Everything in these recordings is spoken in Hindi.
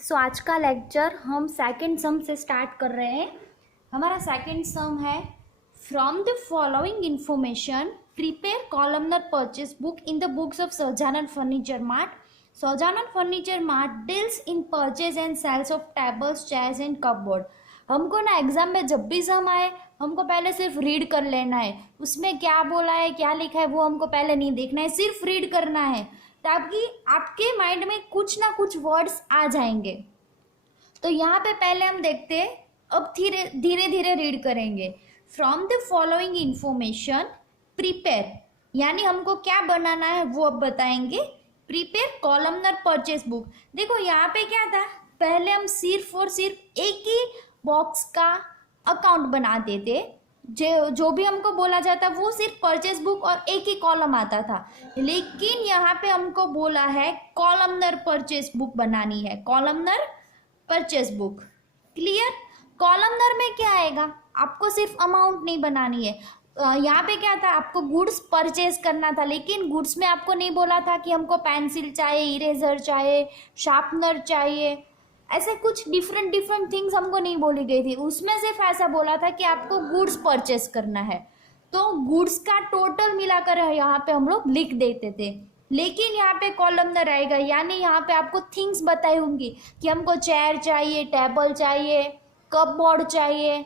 आज का लेक्चर हम सेकंड सम से स्टार्ट कर रहे हैं। हमारा सेकंड सम है from the following information prepare columnar purchase book in the books of Sahajanand furniture mart. Sahajanand furniture mart deals in purchase and sales of tables, chairs and cupboard. हमको ना एग्जाम में जब भी सम आए हमको पहले सिर्फ रीड कर लेना है, उसमें क्या बोला है क्या लिखा है वो हमको पहले नहीं देखना है, सिर्फ रीड करना है ताकि आपके माइंड में कुछ ना कुछ वर्ड्स आ जाएंगे। तो यहाँ पे पहले हम देखते हैं, अब धीरे धीरे रीड करेंगे। From the following information prepare, यानी हमको क्या बनाना है वो अब बताएंगे। Prepare columnar purchase book. देखो यहाँ पे क्या था, पहले हम सिर्फ और सिर्फ एक ही बॉक्स का अकाउंट बनाते थे, जो भी हमको बोला जाता वो सिर्फ परचेस बुक और एक ही कॉलम आता था। लेकिन यहाँ पे हमको बोला है कॉलमनर परचेस बुक बनानी है, columnar purchase book. Clear? Columnar में क्या आएगा, आपको सिर्फ अमाउंट नहीं बनानी है। यहाँ पे क्या था, आपको गुड्स परचेज करना था, लेकिन गुड्स में आपको नहीं बोला था कि हमको पेंसिल चाहिए, इरेजर चाहिए, शार्पनर चाहिए, ऐसे कुछ डिफरेंट थिंग्स हमको नहीं बोली गई थी। उसमें सिर्फ ऐसा बोला था कि आपको गुड्स परचेस करना है, तो गुड्स का टोटल मिलाकर यहाँ पे हम लोग लिख देते थे। लेकिन यहाँ पे कॉलमनर आएगा, यानी यहाँ पे आपको थिंग्स बताई होंगी कि हमको चेयर चाहिए, टेबल चाहिए, कपबोर्ड चाहिए,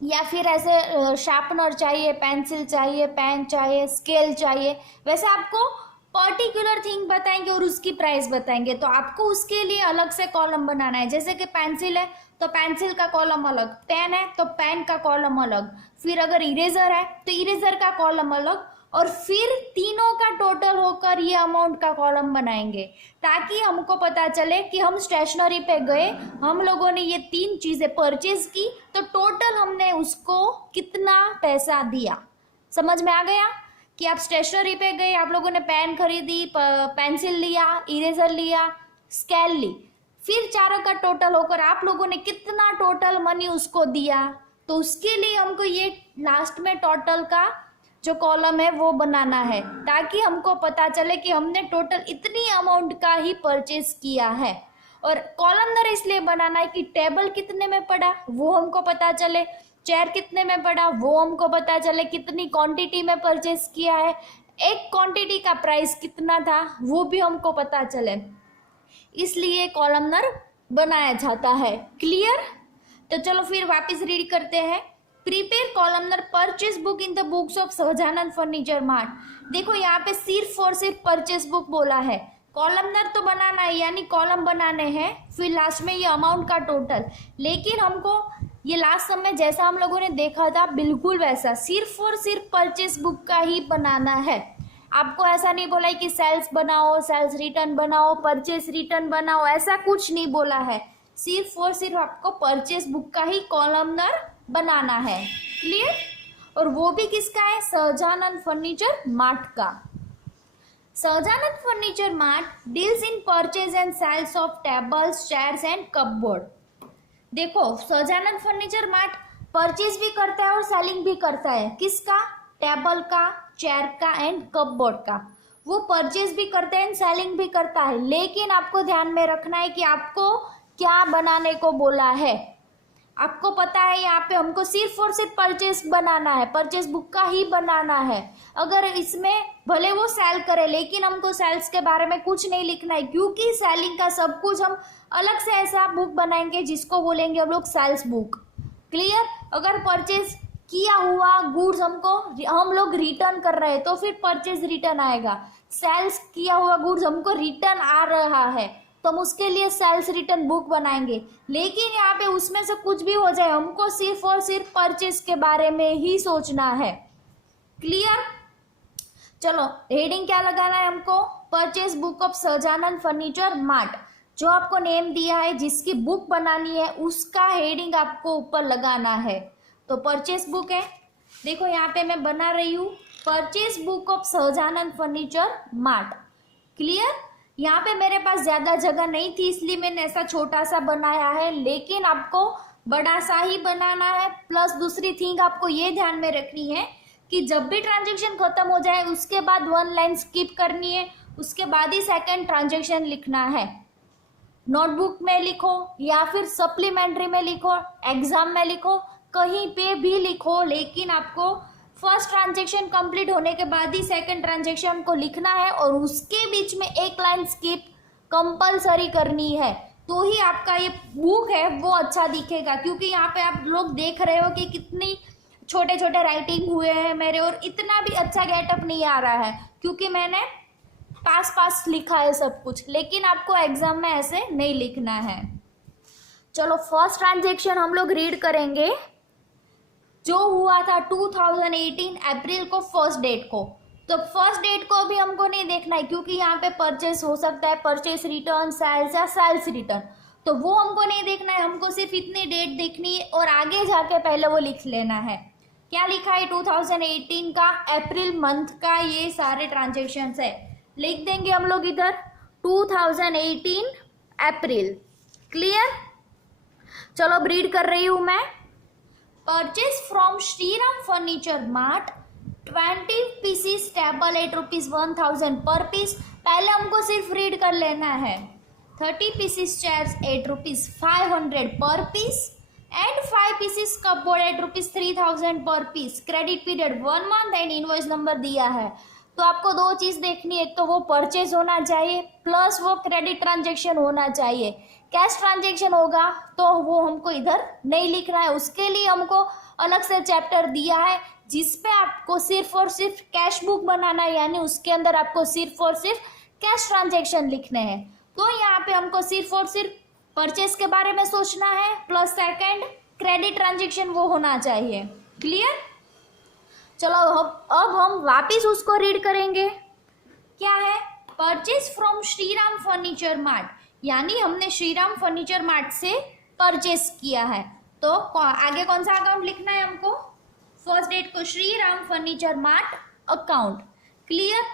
या फिर ऐसे शार्पनर चाहिए, पेंसिल चाहिए, पेन चाहिए, स्केल चाहिए। वैसे आपको पर्टिकुलर थिंग बताएंगे और उसकी प्राइस बताएंगे, तो आपको उसके लिए अलग से कॉलम बनाना है। जैसे कि पेंसिल है तो पेंसिल का कॉलम अलग, पेन है तो पेन का कॉलम अलग, फिर अगर इरेजर है तो इरेजर का कॉलम अलग, और फिर तीनों का टोटल होकर ये अमाउंट का कॉलम बनाएंगे, ताकि हमको पता चले कि हम स्टेशनरी पे गए, हम लोगों ने ये तीन चीजें परचेज की, तो टोटल हमने उसको कितना पैसा दिया। समझ में आ गया कि आप स्टेशनरी पे गए, आप लोगों ने पेन खरीदी, पेंसिल लिया, इरेजर लिया, स्केल ली, फिर चारों का टोटल होकर आप लोगों ने कितना टोटल मनी उसको दिया, तो उसके लिए हमको ये लास्ट में टोटल का जो कॉलम है वो बनाना है, ताकि हमको पता चले कि हमने टोटल इतनी अमाउंट का ही परचेज किया है। और कॉलमनर इसलिए बनाना है कि टेबल कितने में पड़ा वो हमको पता चले, चेयर कितने में पड़ा वो हमको पता चले, कितनी क्वांटिटी में परचेज किया है, एक क्वांटिटी का प्राइस कितना था वो भी हमको पता चले, इसलिए कॉलमनर बनाया जाता है। क्लियर? तो चलो फिर वापस रीड करते हैं। Prepare columnar purchase book in the books of Sahajanand furniture mart. देखो यहाँ पे सिर्फ और सिर्फ परचेस बुक बोला है, कॉलमनर तो बनाना है यानी कॉलम बनाने हैं, फिर लास्ट में ये अमाउंट का टोटल। लेकिन हमको ये लास्ट समय जैसा हम लोगों ने देखा था बिल्कुल वैसा सिर्फ और सिर्फ परचेस बुक का ही बनाना है। आपको ऐसा नहीं बोला है कि सेल्स बनाओ, सेल्स रिटर्न बनाओ, परचेस रिटर्न बनाओ, ऐसा कुछ नहीं बोला है। सिर्फ और सिर्फ आपको परचेस बुक का ही कॉलमनर बनाना है। क्लियर? और वो भी किसका है, सहजानंद फर्नीचर मार्ट का। Sahajanand furniture mart deals in purchase and sales of tables, chairs and cupboard. देखो सहजानंद फर्नीचर मार्ट परचेज भी करता है और सेलिंग भी करता है। किसका? टेबल का, चेयर का एंड कपबोर्ड का। वो परचेज भी करते हैं, सेलिंग भी करता है। लेकिन आपको ध्यान में रखना है कि आपको क्या बनाने को बोला है। आपको पता है यहाँ पे हमको सिर्फ और सिर्फ परचेस बनाना है, परचेस बुक का ही बनाना है। अगर इसमें भले वो सेल करे, लेकिन हमको सेल्स के बारे में कुछ नहीं लिखना है, क्योंकि सेलिंग का सब कुछ हम अलग से ऐसा बुक बनाएंगे जिसको बोलेंगे हम लोग सेल्स बुक। क्लियर? अगर परचेस किया हुआ गुड्स हम लोग रिटर्न कर रहे हैं तो फिर परचेज रिटर्न आएगा। सेल्स किया हुआ गुड्स हमको रिटर्न आ रहा है तो हम उसके लिए सेल्स रिटर्न बुक बनाएंगे। लेकिन यहाँ पे उसमें से कुछ भी हो जाए, हमको सिर्फ और सिर्फ परचेज के बारे में ही सोचना है। क्लियर? चलो हेडिंग क्या लगाना है हमको, purchase book of Sahajanand furniture mart. जो आपको नेम दिया है, जिसकी बुक बनानी है, उसका हेडिंग आपको ऊपर लगाना है। तो परचेज बुक है, देखो यहाँ पे मैं बना रही हूँ purchase book of Sahajanand furniture mart. Clear? यहाँ पे मेरे पास ज्यादा जगह नहीं थी इसलिए मैंने ऐसा छोटा सा बनाया है, लेकिन आपको बड़ा सा ही बनाना है। प्लस दूसरी थिंग आपको ये ध्यान में रखनी है कि जब भी ट्रांजेक्शन खत्म हो जाए उसके बाद वन लाइन स्किप करनी है, उसके बाद ही सेकंड ट्रांजेक्शन लिखना है। नोटबुक में लिखो या फिर सप्लीमेंट्री में लिखो, एग्जाम में लिखो, कहीं पे भी लिखो, लेकिन आपको फर्स्ट ट्रांजेक्शन कंप्लीट होने के बाद ही सेकंड ट्रांजेक्शन को लिखना है और उसके बीच में एक लाइन स्किप कंपलसरी करनी है, तो ही आपका ये बुक है वो अच्छा दिखेगा। क्योंकि यहाँ पे आप लोग देख रहे हो कि कितनी छोटे छोटे राइटिंग हुए हैं मेरे, और इतना भी अच्छा गेटअप नहीं आ रहा है क्योंकि मैंने पास पास लिखा है सब कुछ, लेकिन आपको एग्जाम में ऐसे नहीं लिखना है। चलो फर्स्ट ट्रांजेक्शन हम लोग रीड करेंगे जो हुआ था 2018 अप्रैल को, फर्स्ट डेट को। तो फर्स्ट डेट को अभी हमको नहीं देखना है क्योंकि यहाँ पे परचेस हो सकता है, परचेस रिटर्न, सेल्स या सेल्स रिटर्न, तो वो हमको नहीं देखना है। हमको सिर्फ इतनी डेट देखनी है और आगे जाके पहले वो लिख लेना है। क्या लिखा है 2018 का अप्रैल मंथ का ये सारे ट्रांजेक्शन्स है, लिख देंगे हम लोग इधर 2018 अप्रैल। क्लियर? चलो अब रीड कर रही हूँ मैं। Purchase from Shriram furniture mart 20 pieces table at ₹1000 per piece. पहले हमको सिर्फ रीड कर लेना है। 30 pieces chairs at ₹500 per piece and 5 pieces cupboard at ₹3000 per piece. Credit period 1 month and invoice number दिया है। तो आपको दो चीज़ देखनी है, एक तो वो परचेज होना चाहिए प्लस वो क्रेडिट ट्रांजेक्शन होना चाहिए। कैश ट्रांजेक्शन होगा तो वो हमको इधर नहीं लिखना है, उसके लिए हमको अलग से चैप्टर दिया है जिसपे आपको सिर्फ और सिर्फ कैश बुक बनाना है, यानी उसके अंदर आपको सिर्फ और सिर्फ कैश ट्रांजेक्शन लिखने हैं। तो यहाँ पे हमको सिर्फ और सिर्फ परचेज के बारे में सोचना है प्लस सेकंड क्रेडिट ट्रांजेक्शन वो होना चाहिए। क्लियर? चलो अब हम वापिस उसको रीड करेंगे। क्या है? Purchase from Shriram furniture mart, यानी हमने श्रीराम फर्नीचर मार्ट से परचेस किया है। तो आगे कौन सा अकाउंट लिखना है हमको? फर्स्ट डेट को Shriram furniture mart account. Clear?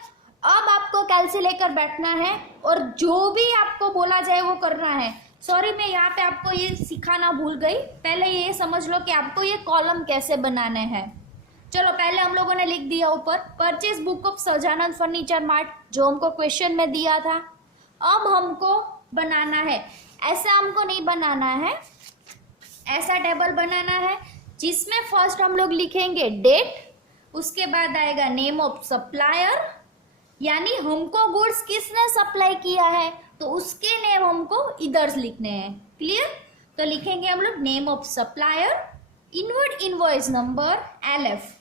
अब आपको कैलसी लेकर बैठना है और जो भी आपको बोला जाए वो करना है। सॉरी मैं यहाँ पे आपको ये सिखाना भूल गई, पहले ये समझ लो कि आपको ये कॉलम कैसे बनाने हैं। चलो पहले हम लोगों ने लिख दिया ऊपर purchase book of Sajanand furniture mart, जो हमको क्वेश्चन में दिया था। अब हमको बनाना है, ऐसा हमको नहीं बनाना है, ऐसा टेबल बनाना है जिसमें फर्स्ट हम लोग लिखेंगे डेट, उसके बाद आएगा नेम ऑफ सप्लायर, यानी हमको गुड्स किसने सप्लाई किया है तो उसके नेम हमको इधर लिखने हैं। क्लियर? तो लिखेंगे हम लोग name of supplier, inward invoice number LF।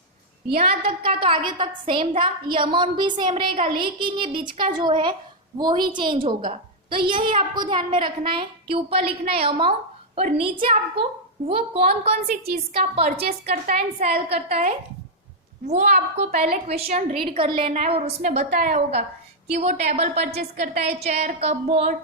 यहाँ तक का तो आगे तक सेम था, ये अमाउंट भी सेम रहेगा, लेकिन ये बीच का जो है वो ही चेंज होगा। तो यही आपको ध्यान में रखना है कि ऊपर लिखना है अमाउंट और नीचे आपको वो कौन कौन सी चीज़ का परचेस करता है एंड सेल करता है वो आपको पहले क्वेश्चन रीड कर लेना है और उसमें बताया होगा कि वो टेबल परचेस करता है, चेयर, कपबोर्ड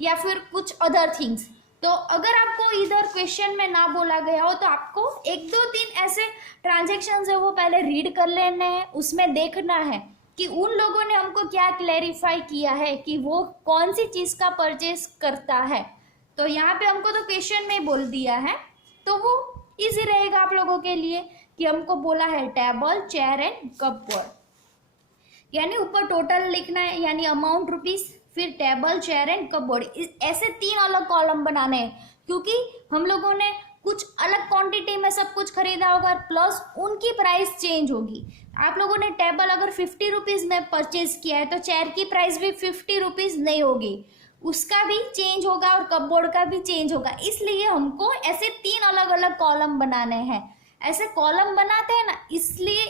या फिर कुछ अदर थिंग्स। तो अगर आपको इधर क्वेश्चन में ना बोला गया हो तो आपको 1-2-3 ऐसे ट्रांजेक्शन्स है वो पहले रीड कर लेने हैं, उसमें देखना है कि उन लोगों ने हमको क्या क्लैरिफाई किया है कि वो कौन सी चीज़ का परचेस करता है। तो यहाँ पे हमको तो क्वेश्चन में बोल दिया है तो वो इजी रहेगा आप लोगों के लिए कि हमको बोला है टेबल, चेयर एंड कपबोर्ड, यानी ऊपर टोटल लिखना है, यानी अमाउंट रुपीस, फिर टेबल, चेयर एंड कपबोर्ड, ऐसे 3 अलग कॉलम बनाने हैं क्योंकि हम लोगों ने कुछ अलग क्वांटिटी में सब कुछ खरीदा होगा प्लस उनकी प्राइस चेंज होगी। आप लोगों ने टेबल अगर 50 रुपीज़ में परचेज किया है तो चेयर की प्राइस भी 50 रुपीज़ नहीं होगी, उसका भी चेंज होगा और कपबोर्ड का भी चेंज होगा। इसलिए हमको ऐसे 3 अलग अलग कॉलम बनाने हैं। ऐसे कॉलम बनाते हैं ना, इसलिए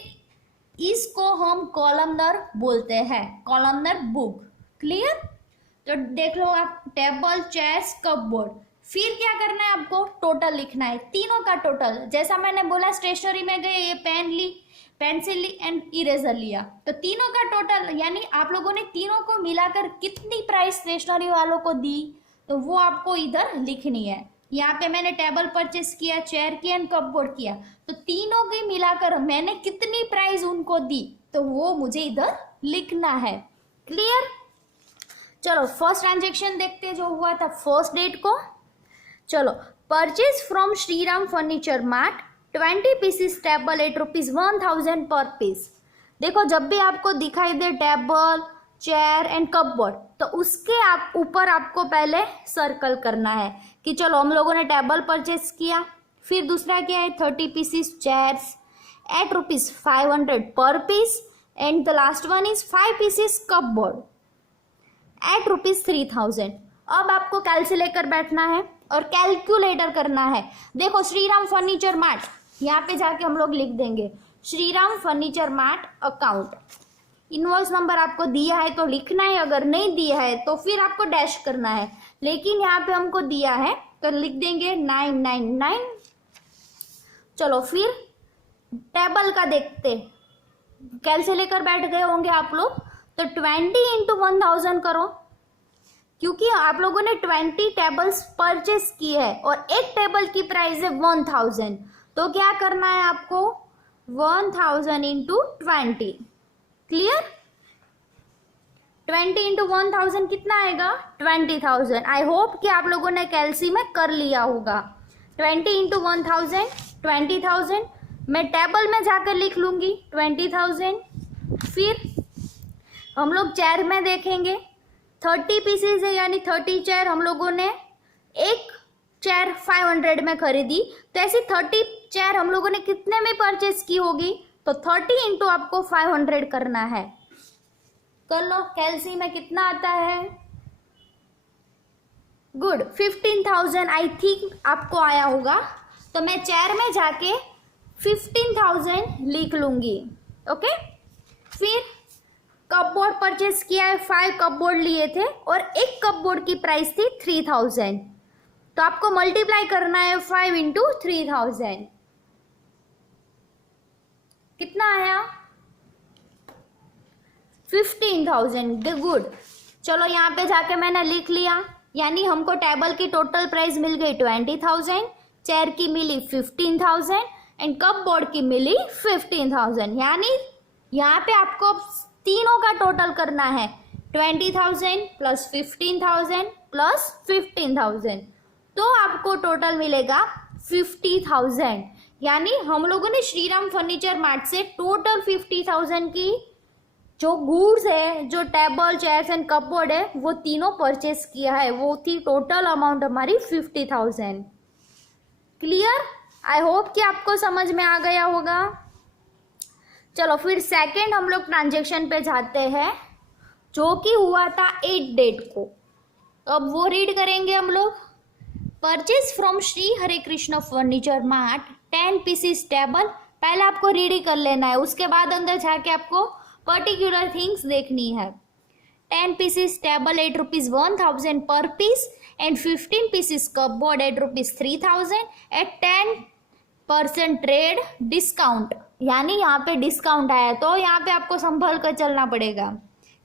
इसको हम कॉलमनर बोलते हैं, कॉलमनर बुक। क्लियर? तो देख लो आप टेबल, चेयर्स, कपबोर्ड, फिर क्या करना है आपको टोटल लिखना है, तीनों का टोटल। जैसा मैंने बोला स्टेशनरी में गए, ये पेन ली, पेंसिल ली एंड इरेजर लिया, तो तीनों का टोटल, यानी आप लोगों ने तीनों को मिलाकर कितनी प्राइस स्टेशनरी वालों को दी तो वो आपको इधर लिखनी है। यहाँ पे मैंने टेबल परचेस किया, चेयर की एंड कपबोर्ड किया, तो तीनों की मिलाकर मैंने कितनी प्राइस उनको दी तो वो मुझे इधर लिखना है। क्लियर? चलो फर्स्ट ट्रांजेक्शन देखते हैं जो हुआ था फर्स्ट डेट को। चलो purchase from Shriram furniture mart 20 pieces table at ₹1000 per piece. देखो जब भी आपको दिखाई दे टेबल, चेयर एंड कपबोर्ड, तो उसके आप ऊपर आपको पहले सर्कल करना है कि चलो हम लोगों ने टेबल परचेस किया। फिर दूसरा क्या है, 30 pieces chairs at ₹500 per piece, and the last one is 5 pieces cupboard at ₹3000। अब आपको कैलकुलेटर बैठना है और कैलकुलेटर करना है। देखो श्रीराम फर्नीचर मार्ट, यहाँ पे जाके हम लोग लिख देंगे Shriram furniture mart account. Invoice number आपको दिया है तो लिखना है, अगर नहीं दिया है तो फिर आपको डैश करना है, लेकिन यहाँ पे हमको दिया है तो लिख देंगे 999। चलो फिर टेबल का देखते, कैलकुलेटर बैठ गए होंगे आप लोग, तो 20 इंटू 1000 करो, क्योंकि आप लोगों ने 20 टेबल्स परचेस की है और एक टेबल की प्राइस है 1000, तो क्या करना है आपको 1000 इंटू 20। क्लियर? 20 इंटू 1000 कितना आएगा 20,000। आई होप कि आप लोगों ने कैलसी में कर लिया होगा। 20 इंटू 1000 20,000, मैं टेबल में जाकर लिख लूंगी 20,000। फिर हम लोग चेयर में देखेंगे 30 पीसेज है, यानी 30 चेयर हम लोगों ने एक चेयर 500 में खरीदी, तो ऐसी 30 चेयर हम लोगों ने कितने में परचेस की होगी, तो 30 इंटू आपको 500 करना है। कर लो, कैलसी में कितना आता है, गुड 15,000 आई थिंक आपको आया होगा, तो मैं चेयर में जाके 15,000 लिख लूंगी। ओके, फिर कपबोर्ड परचेस किया है, 5 कपबोर्ड लिए थे और एक कपबोर्ड की प्राइस थी 3000, तो आपको मल्टीप्लाई करना है 5 इंटू 3000। कितना आया 15,000। गुड, चलो यहाँ पे जाके मैंने लिख लिया, यानी हमको टेबल की टोटल प्राइस मिल गई 20,000, चेयर की मिली 15,000 एंड कपबोर्ड की मिली 15,000। यानी यहाँ पे आपको तीनों का टोटल करना है 20,000 प्लस 15,000 प्लस 15,000, तो आपको टोटल मिलेगा 50,000। यानी हम लोगों ने श्रीराम फर्नीचर मार्ट से टोटल 50,000 की जो गुड्स है, जो टेबल चेयर्स एंड कपबोर्ड है, वो तीनों परचेस किया है, वो थी टोटल अमाउंट हमारी 50,000। क्लियर? आई होप कि आपको समझ में आ गया होगा। चलो फिर सेकंड हम लोग ट्रांजेक्शन पे जाते हैं, जो कि हुआ था 8 डेट को। अब वो रीड करेंगे हम लोग। Purchase from Shri Hare Krishna furniture mart 10 pieces table, पहले आपको रीड ही कर लेना है, उसके बाद अंदर जाके आपको पर्टिकुलर थिंग्स देखनी है। 10 pieces table at ₹1,000 per piece and 15 pieces cupboard at ₹3,000 at 10% trade discount. यानी यहाँ पे डिस्काउंट आया, तो यहाँ पे आपको संभल कर चलना पड़ेगा।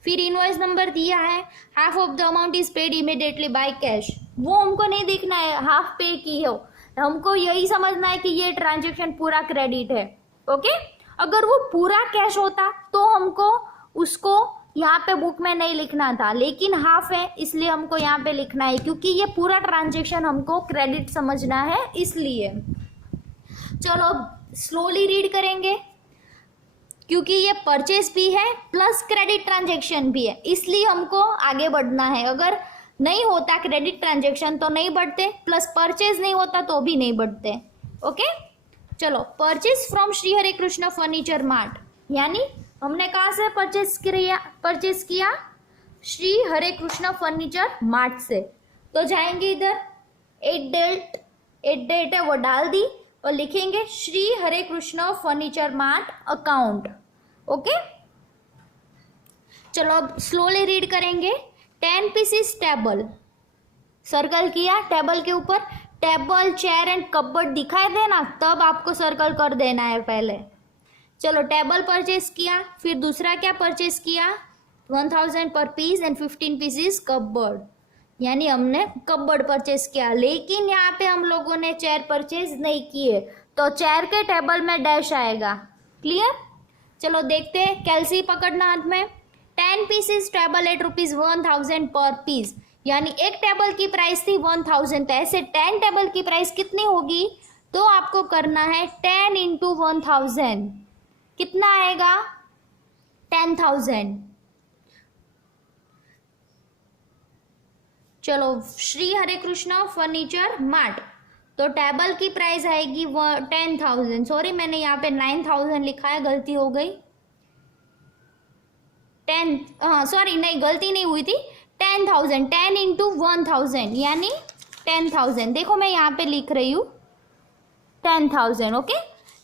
फिर इनवॉइस नंबर दिया है, half of the amount is paid immediately by cash, वो हमको नहीं देखना है हाफ पे की हो, हमको यही समझना है कि ये ट्रांजेक्शन पूरा क्रेडिट है। ओके, अगर वो पूरा कैश होता तो हमको उसको यहाँ पे बुक में नहीं लिखना था, लेकिन हाफ है इसलिए हमको यहाँ पे लिखना है, क्योंकि ये पूरा ट्रांजेक्शन हमको क्रेडिट समझना है इसलिए। चलो स्लोली रीड करेंगे, क्योंकि ये परचेज भी है प्लस क्रेडिट ट्रांजेक्शन भी है, इसलिए हमको आगे बढ़ना है। अगर नहीं होता क्रेडिट ट्रांजेक्शन तो नहीं बढ़ते, प्लस परचेज नहीं होता तो भी नहीं बढ़ते। ओके, चलो purchase from Shri Hare Krishna furniture mart, यानी हमने कहाँ से परचेज किया श्री हरे कृष्ण फर्नीचर मार्ट से, तो जाएंगे इधर 8 डेट है वो डाल दी और लिखेंगे Shri Hare Krishna furniture mart account. Okay, चलो अब स्लोली रीड करेंगे। 10 पीसीस टेबल, सर्कल किया, टेबल के ऊपर टेबल चेयर एंड कपबोर्ड दिखाई देना, तब आपको सर्कल कर देना है पहले। चलो टेबल परचेस किया, फिर दूसरा क्या परचेस किया 1000 per piece and 15 pieces cupboard, यानी हमने कपबोर्ड परचेस किया, लेकिन यहाँ पे हम लोगों ने चेयर परचेज नहीं किए, तो चेयर के टेबल में डैश आएगा। क्लियर? चलो देखते हैं, कैलसी पकड़ना हाथ में। 10 pieces table at ₹1,000 per piece, यानी एक टेबल की प्राइस थी 1000, तो ऐसे 10 टेबल की प्राइस कितनी होगी, तो आपको करना है 10 इंटू 1000, कितना आएगा 10,000। चलो, श्री हरे कृष्णा फर्नीचर मार्ट, तो टेबल की प्राइस आएगी 10,000। सॉरी, मैंने यहाँ पे 9,000 लिखा है, गलती हो गई। 10, सॉरी नहीं, गलती नहीं हुई थी। 10,000, 10 इंटू 1,000 यानी 10,000। देखो मैं यहाँ पे लिख रही हूँ 10,000, ओके।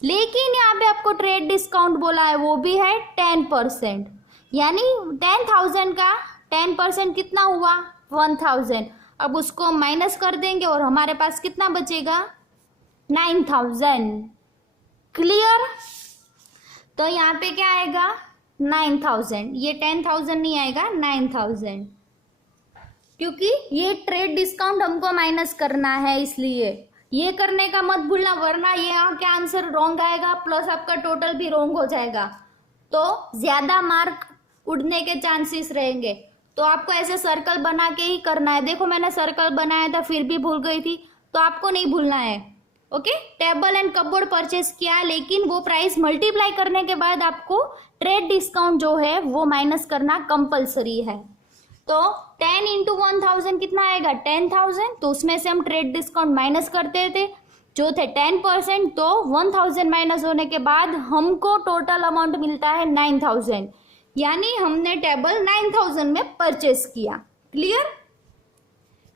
लेकिन यहाँ पे आपको ट्रेड डिस्काउंट बोला है, वो भी है 10%, यानी 10,000 का 10% कितना हुआ 1,000। अब उसको माइनस कर देंगे और हमारे पास कितना बचेगा 9,000। क्लियर? तो यहाँ पे क्या आएगा 9,000, ये 10,000 नहीं आएगा 9,000, क्योंकि ये ट्रेड डिस्काउंट हमको माइनस करना है, इसलिए ये करने का मत भूलना, वरना ये यहाँ क्या आंसर रॉन्ग आएगा, प्लस आपका टोटल भी रॉन्ग हो जाएगा, तो ज्यादा मार्क उड़ने के चांसेस रहेंगे। तो आपको ऐसे सर्कल बना के ही करना है। देखो मैंने सर्कल बनाया था फिर भी भूल गई थी, तो आपको नहीं भूलना है, okay. Table and cupboard purchase किया, लेकिन वो प्राइस मल्टीप्लाई करने के बाद आपको ट्रेड डिस्काउंट जो है वो माइनस करना कंपलसरी है। तो 10 इंटू 1,000 कितना आएगा 10,000, तो उसमें से हम ट्रेड डिस्काउंट माइनस करते थे जो थे 10%, तो 1,000 माइनस होने के बाद हमको टोटल अमाउंट मिलता है 9,000, यानी हमने टेबल 9,000 में परचेस किया। क्लियर?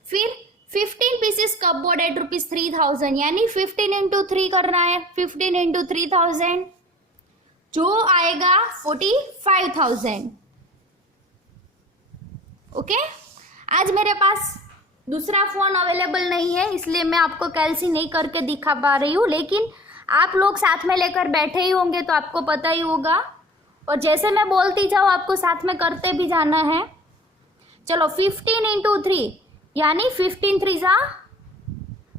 फिर 15 पीसेस कपबोर्ड एट ₹3,000, यानी 15 इंटू 3 करना है। 15 इंटू 3,000 जो आएगा 45,000, ओके। आज मेरे पास दूसरा फोन अवेलेबल नहीं है, इसलिए मैं आपको कैलसी नहीं करके दिखा पा रही हूँ, लेकिन आप लोग साथ में लेकर बैठे ही होंगे तो आपको पता ही होगा, और जैसे मैं बोलती जाऊँ आपको साथ में करते भी जाना है। चलो 15 इंटू 3 यानी 15 3 जा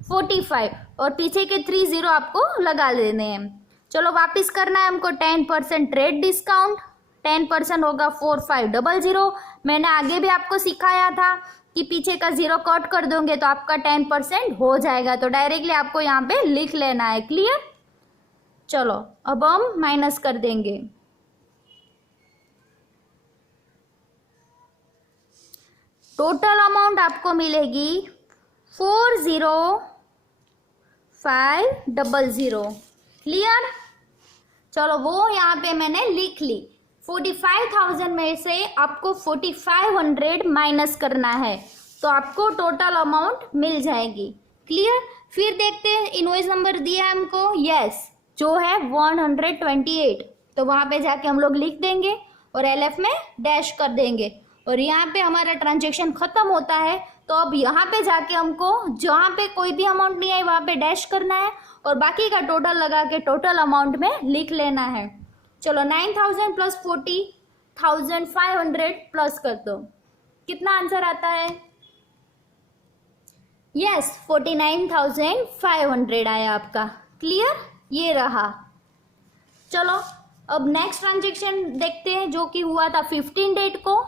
45, और पीछे के 3 0 आपको लगा देने हैं। चलो वापस करना है हमको 10% ट्रेड डिस्काउंट, 10% होगा 4500। मैंने आगे भी आपको सिखाया था कि पीछे का 0 कट कर दोगे तो आपका 10% हो जाएगा, तो डायरेक्टली आपको यहाँ पे लिख लेना है। क्लियर? चलो अब हम माइनस कर देंगे। टोटल अमाउंट आपको मिलेगी 40500। क्लियर? चलो वो यहाँ पे मैंने लिख ली। 45,000 में से आपको 4,500 माइनस करना है, तो आपको टोटल अमाउंट मिल जाएगी। क्लियर? फिर देखते हैं इनवॉइस नंबर दिया है हमको, यस, जो है 128, तो वहाँ पे जाके हम लोग लिख देंगे और LF में डैश कर देंगे, और यहाँ पे हमारा ट्रांजेक्शन खत्म होता है। तो अब यहाँ पे जाके हमको जहाँ पे कोई भी अमाउंट नहीं आई वहाँ पे डैश करना है और बाकी का टोटल लगा के टोटल अमाउंट में लिख लेना है। चलो 9,000 प्लस 40,500 प्लस कर दो, कितना आंसर आता है? यस, 49,500 आया आपका। क्लियर? ये रहा। चलो अब नेक्स्ट ट्रांजेक्शन देखते हैं, जो कि हुआ था 15 डेट को।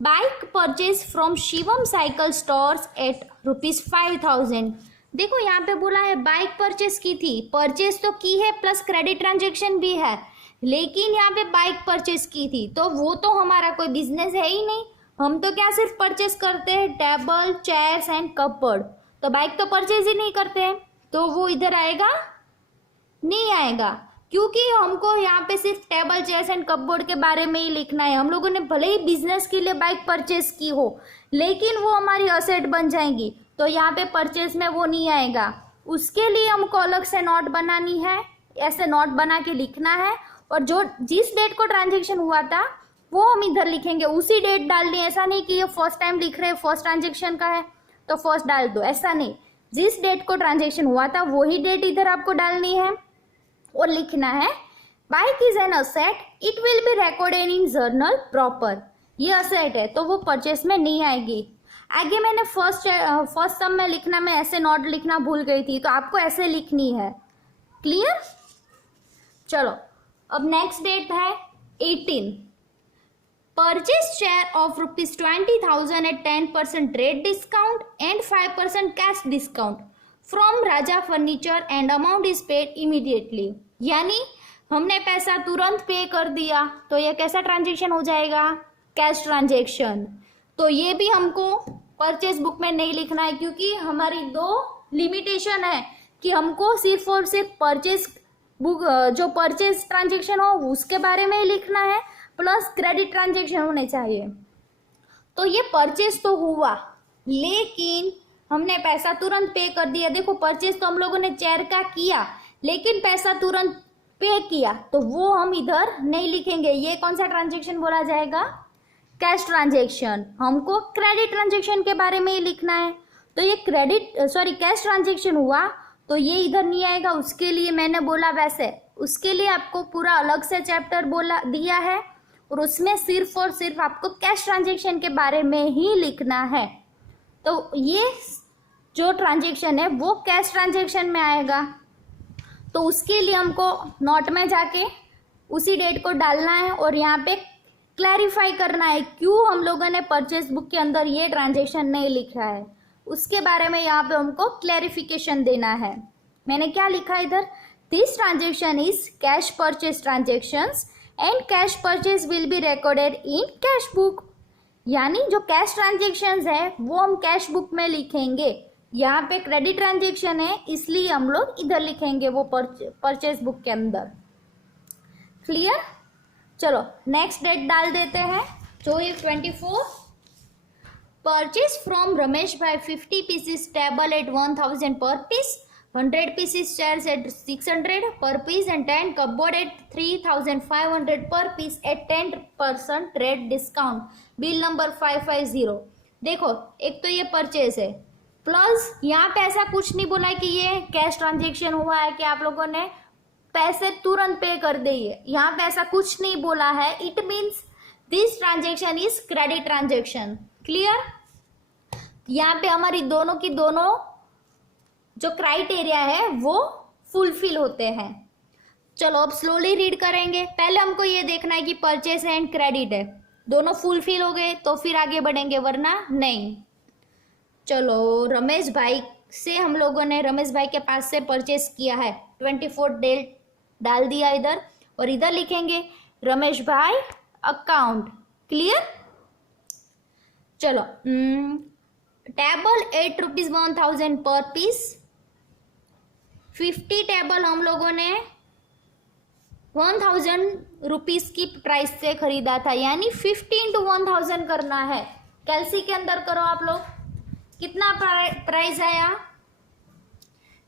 Bike purchase from Shivam cycle stores at ₹5,000। देखो यहाँ पे बोला है बाइक परचेस की थी, परचेस तो की है प्लस क्रेडिट ट्रांजेक्शन भी है, लेकिन यहाँ पे बाइक परचेस की थी, तो वो तो हमारा कोई बिजनेस है ही नहीं। हम तो क्या सिर्फ परचेस करते हैं टेबल, चेयर्स एंड कपबोर्ड, तो बाइक तो परचेज ही नहीं करते हैं, तो वो इधर आएगा नहीं आएगा, क्योंकि हमको यहाँ पे सिर्फ टेबल, चेयर्स एंड कपबोर्ड के बारे में ही लिखना है। हम लोगों ने भले ही बिजनेस के लिए बाइक परचेस की हो, लेकिन वो हमारी असेट बन जाएंगी, तो यहाँ पे परचेस में वो नहीं आएगा। उसके लिए हमको अलग से नोट बनानी है, ऐसे नोट बना के लिखना है, और जो जिस डेट को ट्रांजेक्शन हुआ था वो हम इधर लिखेंगे, उसी डेट डालनी है। ऐसा नहीं कि ये फर्स्ट टाइम लिख रहे हैं, फर्स्ट ट्रांजेक्शन का है तो फर्स्ट डाल दो, ऐसा नहीं। जिस डेट को ट्रांजेक्शन हुआ था वही डेट इधर आपको डालनी है और लिखना है bike is an asset, it will be recorded in journal proper. ये असेट है तो वो परचेस में नहीं आएगी। आगे मैंने फर्स्ट सम में लिखना, मैं ऐसे नोट लिखना भूल गई थी, तो आपको ऐसे लिखनी है। क्लियर? चलो अब नेक्स्ट डेट है 18। Purchase share of ₹20,000 at 10% trade discount and 5% cash discount from Raja furniture and amount is paid immediately. यानी हमने पैसा तुरंत पे कर दिया, तो ये कैसा ट्रांजेक्शन हो जाएगा? Cash transaction. तो ये भी हमको परचेज बुक में नहीं लिखना है, क्योंकि हमारी दो लिमिटेशन है कि हमको सिर्फ और सिर्फ परचेज बुक जो परचेज ट्रांजेक्शन हो उसके बारे में ही लिखना है, प्लस क्रेडिट ट्रांजेक्शन होने चाहिए। तो ये परचेज तो हुआ, लेकिन हमने पैसा तुरंत पे कर दिया। देखो परचेज तो हम लोगों ने चेयर का किया, लेकिन पैसा तुरंत पे किया, तो वो हम इधर नहीं लिखेंगे। ये कौन सा ट्रांजेक्शन बोला जाएगा? Cash transaction. हमको क्रेडिट ट्रांजेक्शन के बारे में ही लिखना है। तो ये कैश ट्रांजेक्शन हुआ, तो ये इधर नहीं आएगा। उसके लिए मैंने बोला वैसे, उसके लिए आपको पूरा अलग से चैप्टर बोला दिया है, और उसमें सिर्फ और सिर्फ आपको कैश ट्रांजेक्शन के बारे में ही लिखना है। तो ये जो ट्रांजेक्शन है वो कैश ट्रांजेक्शन में आएगा। तो उसके लिए हमको नोट में जाके उसी डेट को डालना है, और यहाँ पे क्लैरिफाई करना है क्यों हम लोगों ने परचेज बुक के अंदर ये ट्रांजेक्शन नहीं लिखा है। उसके बारे में यहाँ पे हमको क्लैरिफिकेशन देना है। मैंने क्या लिखा इधर? This transaction is cash purchase transactions and cash purchase will be recorded in cash book. यानी जो कैश ट्रांजेक्शंस है वो हम कैश बुक में लिखेंगे। यहाँ पे क्रेडिट ट्रांजेक्शन है, इसलिए हम लोग इधर लिखेंगे वो परचेज बुक के अंदर। क्लियर? चलो नेक्स्ट डेट डाल देते हैं, जो ये 24। परचेज फ्रॉम रमेश भाई 50 pieces table at 1000 per piece, 100 pieces chairs at 600 per piece and 10 cupboard at 3500 per piece at 10% trade discount. Bill number 550। देखो एक तो ये परचेज है, प्लस यहाँ पे ऐसा कुछ नहीं बोला है कि ये कैश ट्रांजेक्शन हुआ है कि आप लोगों ने पैसे तुरंत पे कर दिए। यहाँ पे ऐसा कुछ नहीं बोला है। It means this transaction is credit transaction. Clear? यहाँ पे हमारी दोनों की दोनों जो क्राइटेरिया है वो फुलफिल होते हैं। चलो अब स्लोली रीड करेंगे। पहले हमको ये देखना है कि परचेस एंड क्रेडिट है, दोनों फुलफिल हो गए तो फिर आगे बढ़ेंगे, वरना नहीं। चलो रमेश भाई से हम लोगों ने रमेश भाई के पास से परचेस किया है, 24 डेट डाल दिया इधर, और इधर लिखेंगे रमेश भाई अकाउंट। क्लियर? चलो table 8 rupees 1000 per piece. 50 table हम लोगों ने 1000 रुपीज की प्राइस से खरीदा था, यानी 50 into 1000 करना है। कैलसी के अंदर करो आप लोग, कितना प्राइस आया?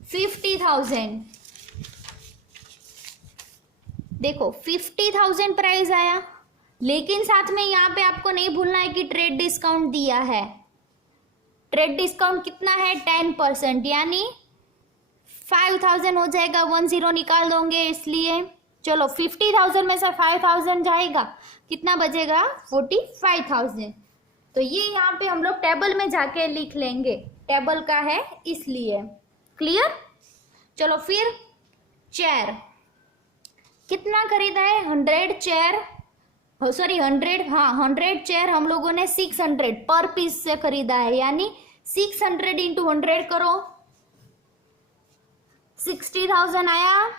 50,000। देखो 50,000 प्राइस आया, लेकिन साथ में यहाँ पे आपको नहीं भूलना है कि ट्रेड डिस्काउंट दिया है। ट्रेड डिस्काउंट कितना है? 10%, यानी 5000 हो जाएगा, 10 निकाल दोगे इसलिए। चलो 50,000 में से 5000 जाएगा, कितना बचेगा? 45,000। तो ये यहाँ पे हम लोग टेबल में जाके लिख लेंगे, टेबल का है इसलिए। क्लियर? चलो फिर चेयर कितना खरीदा है? 100 चेयर, सॉरी 100 चेयर हम लोगों ने 600 पर पीस से खरीदा है, यानी 600 into 100 करो, 60,000 आया।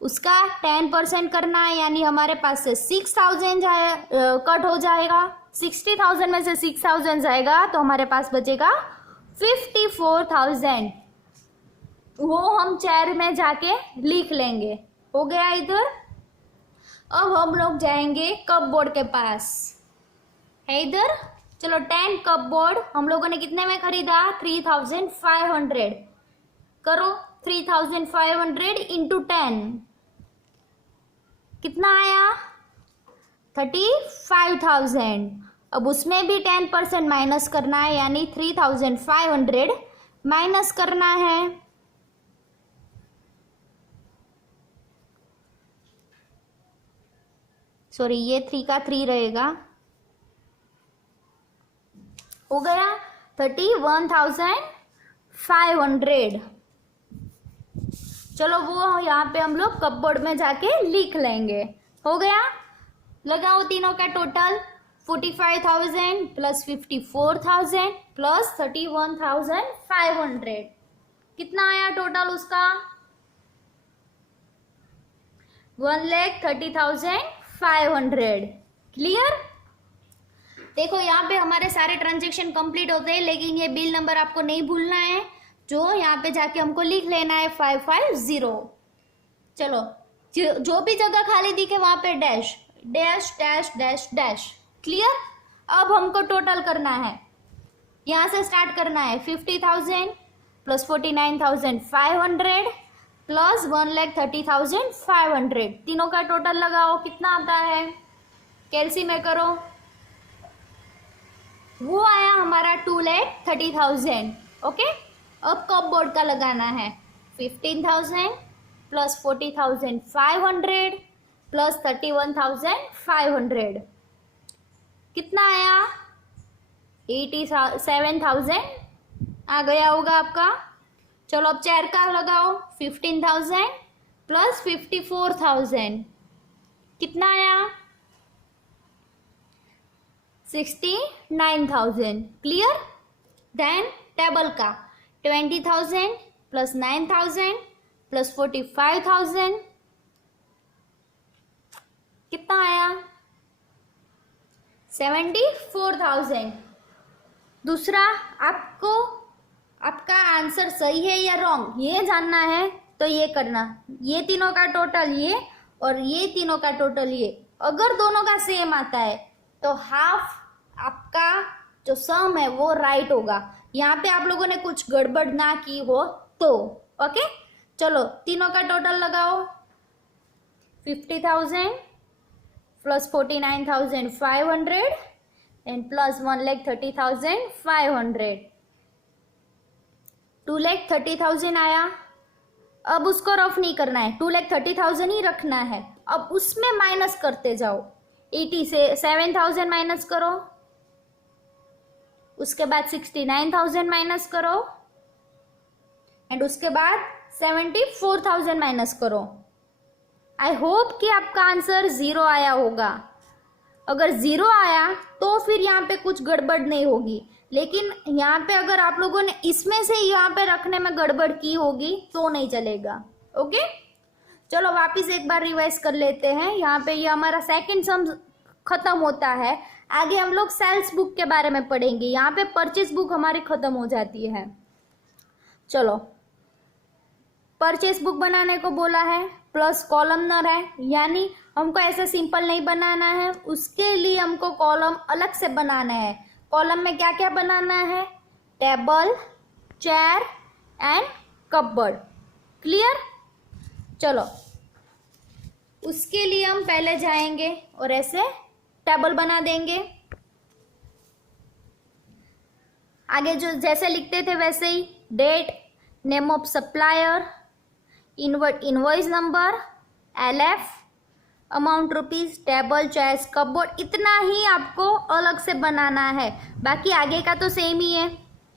उसका 10% करना है, यानी हमारे पास से 6000 कट हो जाएगा। 60,000 में से 6000 जाएगा तो हमारे पास बचेगा 54,000। वो हम चेयर में जाके लिख लेंगे। हो गया इधर। अब हम लोग जाएंगे कपबोर्ड के पास, है इधर। चलो 10 कपबोर्ड हम लोगों ने कितने में खरीदा? 3500। करो 3500 इंटू 10, कितना आया? 35,000। अब उसमें भी 10% माइनस करना है, यानी 3500 माइनस करना है। सॉरी ये 3 का 3 रहेगा। हो गया 31,500। चलो वो यहाँ पे हम लोग कपबोर्ड में जाके लिख लेंगे। हो गया। लगाओ तीनों का टोटल, 45,000 प्लस 54,000 प्लस 31,500, कितना आया टोटल उसका? 1,30,500। क्लियर? देखो यहाँ पे हमारे सारे ट्रांजेक्शन कंप्लीट होते हैं, लेकिन ये बिल नंबर आपको नहीं भूलना है, जो यहाँ पे जाके हमको लिख लेना है 550। चलो जो भी जगह खाली दिखे वहां पे dash dash dash dash dash. Clear. अब हमको टोटल करना है, यहाँ से स्टार्ट करना है 50,000 प्लस 49,500 प्लस 1,30,500। तीनों का टोटल लगाओ, कितना आता है, कैलसी में करो, वो आया हमारा 2,30,000। ओके। अब कप बोर्ड का लगाना है 15,000 प्लस 40,500 प्लस 31,500, कितना आया, 87,000 आ गया होगा आपका। चलो अब चेयर का लगाओ 15,000 प्लस 54,000, कितना आया, 69,000। क्लियर। देन टेबल का 20,000 प्लस 9,000 प्लस 45,000, कितना आया, 74,000। दूसरा, आपको आपका आंसर सही है या रॉन्ग ये जानना है तो ये करना, ये तीनों का टोटल ये और ये तीनों का टोटल ये, अगर दोनों का सेम आता है तो हाफ आपका जो सम है वो राइट होगा। यहाँ पे आप लोगों ने कुछ गड़बड़ ना की हो तो। ओके। चलो तीनों का टोटल लगाओ, 50,000 प्लस 49,500 एंड प्लस 1,30,500, 2,30,000 आया। अब उसको रफ नहीं करना है, 2,30,000 ही रखना है। अब उसमें माइनस करते जाओ, 80 से 7,000 माइनस करो, उसके बाद 69,000 माइनस करो एंड उसके बाद 74,000 माइनस करो। आई होप कि आपका आंसर 0 आया होगा। अगर 0 आया तो फिर यहाँ पे कुछ गड़बड़ नहीं होगी, लेकिन यहाँ पे अगर आप लोगों ने इसमें से यहाँ पे रखने में गड़बड़ की होगी तो नहीं चलेगा। ओके। चलो वापिस एक बार रिवाइज कर लेते हैं। यहाँ पे ये हमारा सेकंड सम खत्म होता है। आगे हम लोग सेल्स बुक के बारे में पढ़ेंगे। यहाँ पे परचेज बुक हमारी खत्म हो जाती है। चलो परचेज बुक बनाने को बोला है, प्लस कॉलमनर है, यानी हमको ऐसे सिंपल नहीं बनाना है, उसके लिए हमको कॉलम अलग से बनाना है। कॉलम में क्या क्या बनाना है, table, chair and cupboard. Clear. चलो उसके लिए हम पहले जाएंगे और ऐसे टेबल बना देंगे। आगे जो जैसे लिखते थे वैसे ही, date, name of supplier, invoice number, LF, amount rupees, table, chairs, cupboard, इतना ही आपको अलग से बनाना है, बाकी आगे का तो सेम ही है।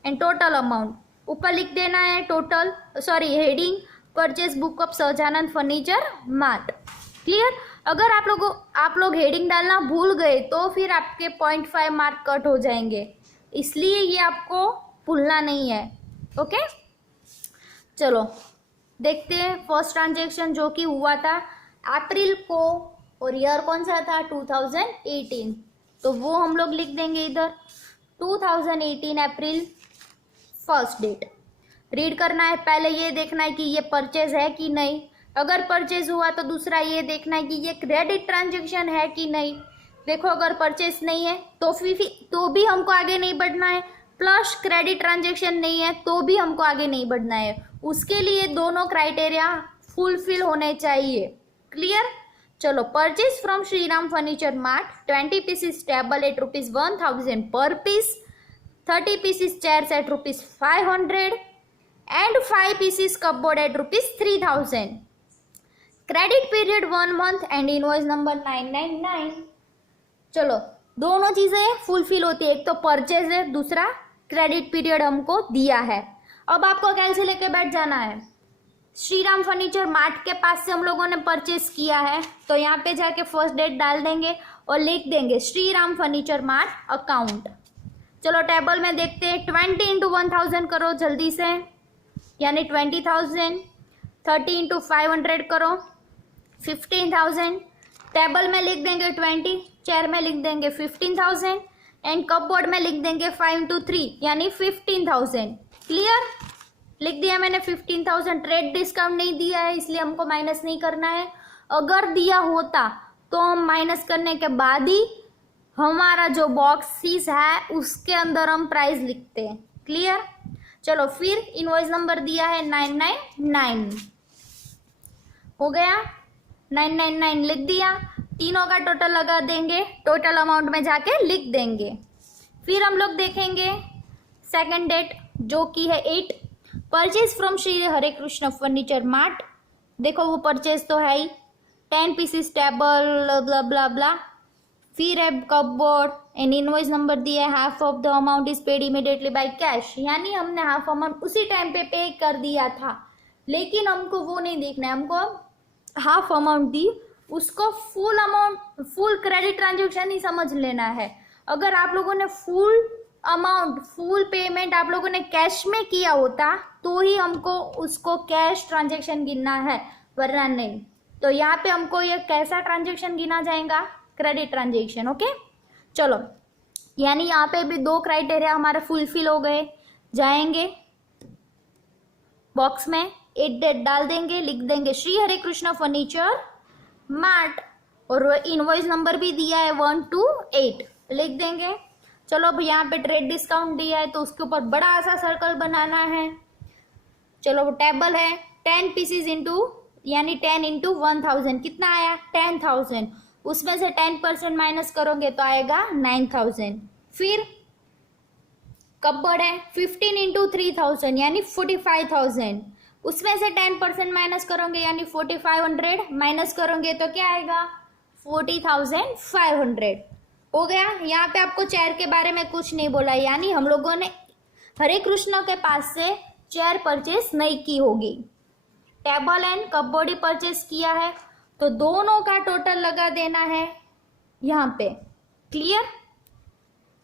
एंड टोटल अमाउंट ऊपर लिख देना है, total sorry heading purchase book of Sahajanand furniture mart. Clear. अगर आप लोग हेडिंग डालना भूल गए तो फिर आपके 0.5 मार्क कट हो जाएंगे, इसलिए ये आपको भूलना नहीं है। ओके। चलो देखते हैं फर्स्ट ट्रांजेक्शन जो कि हुआ था अप्रैल को, और ईयर कौन सा था, 2018, तो वो हम लोग लिख देंगे इधर 2018 अप्रैल फर्स्ट डेट। रीड करना है, पहले ये देखना है कि ये परचेज है कि नहीं, अगर परचेज हुआ तो दूसरा ये देखना है कि ये क्रेडिट ट्रांजेक्शन है कि नहीं। देखो अगर परचेज नहीं है तो भी हमको आगे नहीं बढ़ना है, प्लस क्रेडिट ट्रांजेक्शन नहीं है तो भी हमको आगे नहीं बढ़ना है। उसके लिए दोनों क्राइटेरिया फुलफिल होने चाहिए। क्लियर। चलो purchase from Shriram furniture mart 20 pieces table at ₹1,000 per piece, 30 pieces chairs at ₹500 and 5 pieces cupboard at ₹3,000। Credit period 1 month and invoice number 999। चलो दोनों चीजें फुलफिल होती है, एक तो परचेज है, दूसरा क्रेडिट पीरियड हमको दिया है। अब आपको कैलसी लेके बैठ जाना है। श्रीराम फर्नीचर मार्ट के पास से हम लोगों ने परचेज किया है, तो यहाँ पे जाके फर्स्ट डेट डाल देंगे और लिख देंगे श्रीराम फर्नीचर मार्ट अकाउंट। चलो टेबल में देखते हैं, 20 × 1,000 करो जल्दी से, यानी 20,000, 30 × 500 करो 15,000, टेबल में लिख देंगे 20, चेयर में लिख देंगे 15,000, एंड कपबोर्ड में लिख देंगे 5 into 3 यानी 15,000। क्लियर, लिख दिया मैंने 15,000। ट्रेड डिस्काउंट नहीं दिया है इसलिए हमको माइनस नहीं करना है। अगर दिया होता तो हम माइनस करने के बाद ही हमारा जो बॉक्सिस है उसके अंदर हम प्राइस लिखते हैं। क्लियर, चलो फिर इनवॉइस नंबर दिया है 999 हो गया, 999 लिख दिया। तीनों का टोटल लगा देंगे, टोटल अमाउंट में जाके लिख देंगे। फिर हम लोग देखेंगे सेकंड डेट जो कि है 8, purchase from Shri Hare Krishna furniture mart. देखो वो परचेज तो है ही, 10 पीसेस टेबल ब्ला ब्ला ब्ला। फिर है कपबोर्ड एंड इनवॉइस नंबर दिया है, half of the amount is paid immediately by cash, यानी हमने हाफ अमाउंट उसी टाइम पे पे कर दिया था, लेकिन हमको वो नहीं देखना है, हमको हाफ अमाउंट दी उसको full amount, full credit transaction ही समझ लेना है। अगर आप लोगों ने फुल अमाउंट, फुल पेमेंट आप लोगों ने कैश में किया होता तो ही हमको उसको कैश ट्रांजेक्शन गिनना है, वरना नहीं। तो यहाँ पे हमको ये कैसा ट्रांजेक्शन गिना जाएगा, क्रेडिट ट्रांजेक्शन। ओके, चलो यानी यहाँ पे भी 2 क्राइटेरिया हमारे फुलफिल हो गए। जाएंगे बॉक्स में 8 डेट डाल देंगे, लिख देंगे श्री हरे कृष्ण फर्नीचर मार्ट और इनवॉइस नंबर भी दिया है 1 to 8 लिख देंगे। चलो अब यहाँ पे ट्रेड डिस्काउंट दिया है तो उसके ऊपर बड़ा सा सर्कल बनाना है। चलो वो टेबल है 10 पीसेस इंटू यानी 10 into 1000 कितना आया 10,000, उसमें से 10% माइनस करोगे तो आएगा 9,000। फिर कपबोर्ड है 15 into 3,000 यानी 45,000, उसमें से 10% माइनस करोगे यानी 4,500 माइनस करोगे तो क्या आएगा 40,500 हो गया। यहाँ पे आपको चेयर के बारे में कुछ नहीं बोला, यानी हम लोगों ने हरे कृष्ण के पास से चेयर परचेस नहीं की होगी, table and cupboard he purchase किया है, तो दोनों का टोटल लगा देना है यहाँ पे। क्लियर,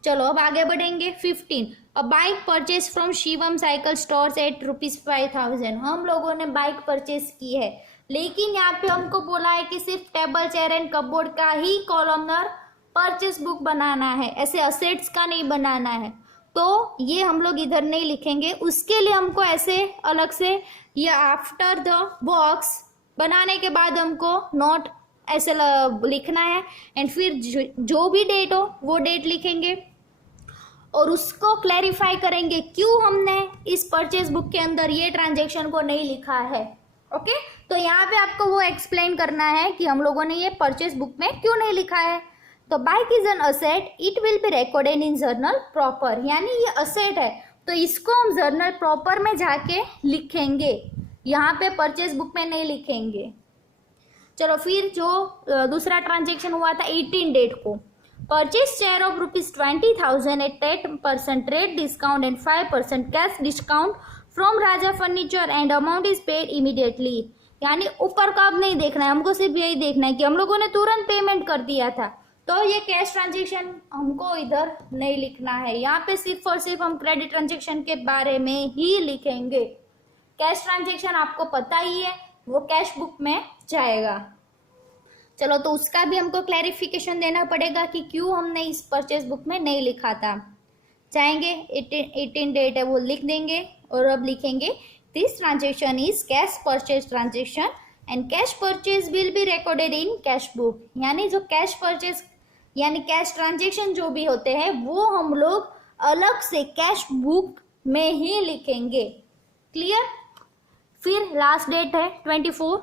चलो अब आगे बढ़ेंगे। 15, a bike purchase from Shivam cycle stores at ₹5,000। हम लोगों ने बाइक परचेज की है, लेकिन यहाँ पे हमको बोला है कि सिर्फ टेबल चेयर एंड कपबोर्ड का ही कॉलमनर परचेज बुक बनाना है, ऐसे असेट्स का नहीं बनाना है। तो ये हम लोग इधर नहीं लिखेंगे, उसके लिए हमको ऐसे अलग से ये आफ्टर द बॉक्स बनाने के बाद हमको नोट ऐसे लिखना है एंड फिर जो भी डेट हो वो डेट लिखेंगे और उसको क्लैरिफाई करेंगे क्यों हमने इस परचेज बुक के अंदर ये ट्रांजेक्शन को नहीं लिखा है। ओके, तो यहाँ पे आपको वो एक्सप्लेन करना है कि हम लोगों ने ये परचेज बुक में क्यों नहीं लिखा है। तो bike is an asset, it will be recorded in journal proper, यानी ये असेट है तो इसको हम जर्नल प्रॉपर में जाके लिखेंगे, यहाँ पे परचेज बुक में नहीं लिखेंगे। चलो फिर जो दूसरा ट्रांजेक्शन हुआ था 18 डेट को, purchase share of ₹20,000 at 10% trade discount and 5% cash discount from Raja furniture and amount is paid immediately, यानी ऊपर का अब नहीं देखना है, हमको सिर्फ यही देखना है कि हम लोगों ने तुरंत पेमेंट कर दिया था, तो ये कैश ट्रांजेक्शन हमको इधर नहीं लिखना है। यहाँ पे सिर्फ और सिर्फ हम क्रेडिट ट्रांजेक्शन के बारे में ही लिखेंगे। कैश ट्रांजेक्शन आपको पता ही है, वो कैश बुक में जाएगा। चलो तो उसका भी हमको क्लैरिफिकेशन देना पड़ेगा कि क्यों हमने इस परचेज बुक में नहीं लिखा था। जाएंगे 18 डेट है वो लिख देंगे और अब लिखेंगे this transaction is cash purchase transaction and cash purchase will be recorded in cash book, यानी जो कैश परचेज यानी कैश ट्रांजेक्शन जो भी होते हैं वो हम लोग अलग से कैश बुक में ही लिखेंगे। क्लियर, फिर लास्ट डेट है 24,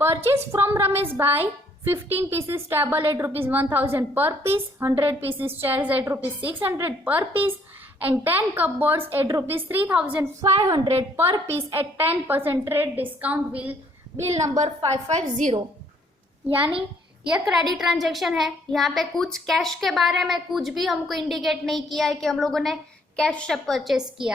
परचेज फ्रॉम रमेश भाई 15 pieces table at ₹1,000 per piece, 100 pieces chairs eight ₹600 पर piece and 10 cupboards at ₹3,500 per piece at 10% trade discount bill number 550, यानी यह क्रेडिट ट्रांजेक्शन है। यहाँ पे कुछ कैश के बारे में कुछ भी हमको इंडिकेट नहीं किया है कि हम लोगों ने कैश से परचेस किया।